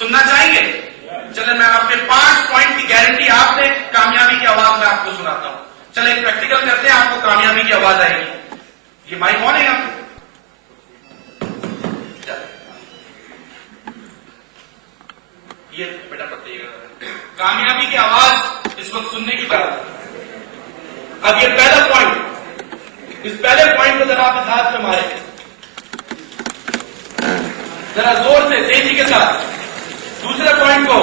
सुनना चाहेंगे? चले मैं आपके 5 पॉइंट की गारंटी आप दे, कामयाबी की आवाज में आपको सुनाता हूं। चले एक प्रैक्टिकल करते हैं, आपको कामयाबी की आवाज आएगी। ये माइक ऑन है आपको? ये बेटा बताइएगा, कामयाबी की आवाज इस वक्त सुनने की बात है। अब ये पहला पॉइंट, इस पहले पॉइंट को जरा आप हाथ में मारे, जरा जोर से तेजी के साथ। दूसरे पॉइंट को,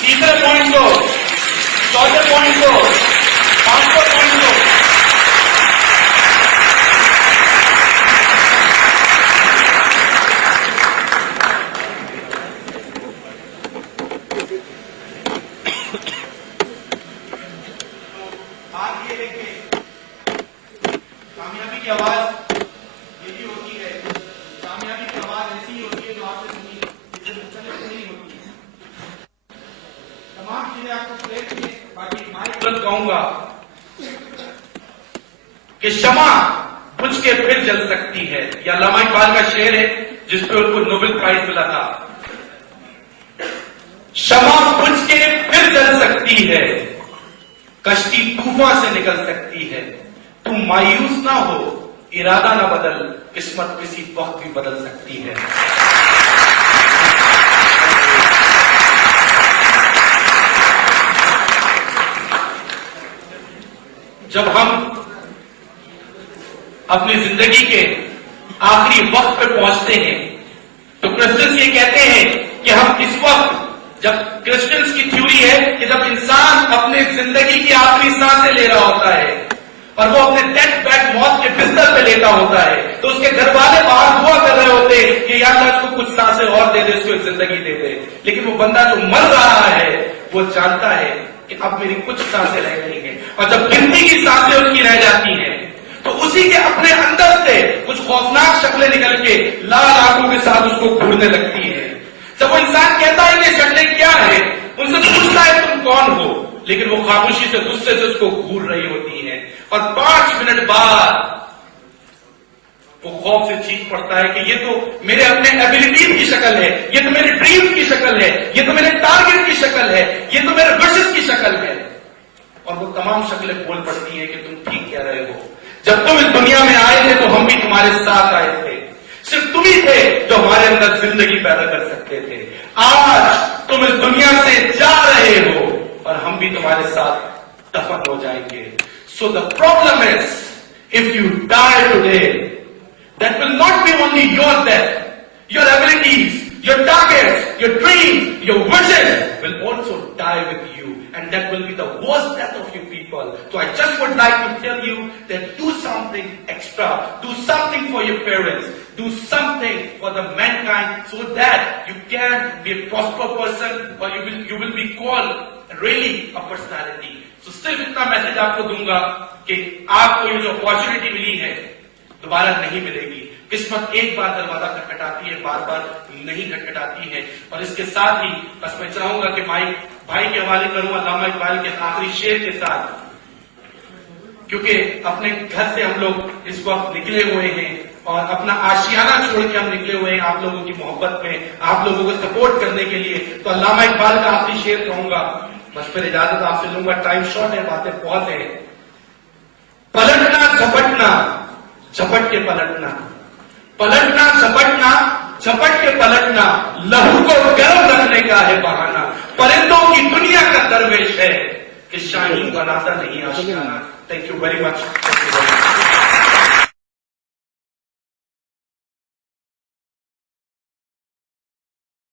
तीसरे पॉइंट को, चौथे पॉइंट को, पांचवें पॉइंट को। आप ये देखिए, कामयाबी की आवाज यही होती है। कामयाबी की आवाज ऐसी होती है जो आपसे सुनी नहीं होती है। तमाम चीजें आपको क्लियर किए, बाकी माइक तुरंत कहूंगा कि शमा बुझ के फिर जल सकती है। यह अल्लामा इकबाल का शेर है जिसपे उनको नोबेल प्राइज मिला था। शमा बुझ के फिर जल सकती है, कश्ती तूफान से निकल सकती है। तू मायूस ना हो, इरादा ना बदल, किस्मत किसी वक्त भी बदल सकती है। जब हम अपनी जिंदगी के आखिरी वक्त पे पहुंचते हैं तो क्रिश्चियंस ये कहते हैं कि हम इस वक्त, जब क्रिश्चियंस की थ्योरी है कि जब इंसान अपने जिंदगी की आखिरी सांसें ले रहा होता है और वो अपने डेथ बेड, मौत के बिस्तर पे लेटा होता है, तो उसके घर वाले बाहर दुआ कर रहे होते हैं कि या अल्लाह इसको कुछ सांसें और दे दे, इसको एक जिंदगी दे दे। लेकिन वो बंदा जो मर रहा है वो जानता है कि अब मेरी कुछ सांसें रह गई हैं, और जब गिनती की सांसें उसकी रह जाती हैं तो उसी के अपने अंदर से कुछ खौफनाक शक्लें निकल के लाल आंखों के साथ उसको घूरने लगती है। जब वो इंसान कहता है कि शक्लें क्या है, उनसे पूछता है तुम कौन हो, लेकिन वो खामोशी से, गुस्से से उसको घूर रही होती है। और 5 मिनट बाद वो खौफ से चीख पड़ता है कि ये तो मेरे अपने एबिलिटीज की शक्ल है, ये तो मेरे ड्रीम्स की शक्ल है, ये तो मेरे टारगेट की शक्ल है, ये तो मेरे विशेस की शक्ल है। और वो तमाम शक्लें बोल पड़ती है कि तुम ठीक कह रहे हो, जब तुम इस दुनिया में आए थे तो हम भी तुम्हारे साथ आए थे, सिर्फ तुम ही थे जो हमारे अंदर जिंदगी पैदा कर सकते थे। आज तुम इस दुनिया से जा रहे हो और हम भी तुम्हारे साथ दफन हो जाएंगे। So the problem is, if you die today, that will not be only your death, your abilities, your targets, your dreams, your wishes will also die with you, and that will be the worst death of you people. So I just would like to tell you that do something extra, do something for your parents, do something for the mankind, so that you can be a prosper person, or you will be called really a personality. So सिर्फ इतना message आपको दूंगा कि आपको ये जो opportunity मिली है दोबारा नहीं मिलेगी। किस्मत एक बार दरवाजा खटखटाती है, बार बार नहीं खटखटाती है। और इसके साथ ही बस मैं चाहूंगा कि भाई के हवाले करूंगा अल्लामा इकबाल के आखिरी शेर के साथ, क्योंकि अपने घर से हम लोग इस वक्त निकले हुए हैं और अपना आशियाना छोड़ के हम निकले हुए हैं आप लोगों की मोहब्बत में, आप लोगों को सपोर्ट करने के लिए। तो अल्लामा इकबाल का आखिरी शेर कहूंगा, बस फिर इजाजत आपसे लूंगा, टाइम शॉर्ट है, बातें बहुत है। पलटना झपटना, झपट के पलटना, पलटना झपटना, झपट के पलटना, लहू को गर्म रखने का है बहाना। परिंदों की दुनिया का दरवेश है कि शाहीन बनाता नहीं आशियाना। Thank you very much.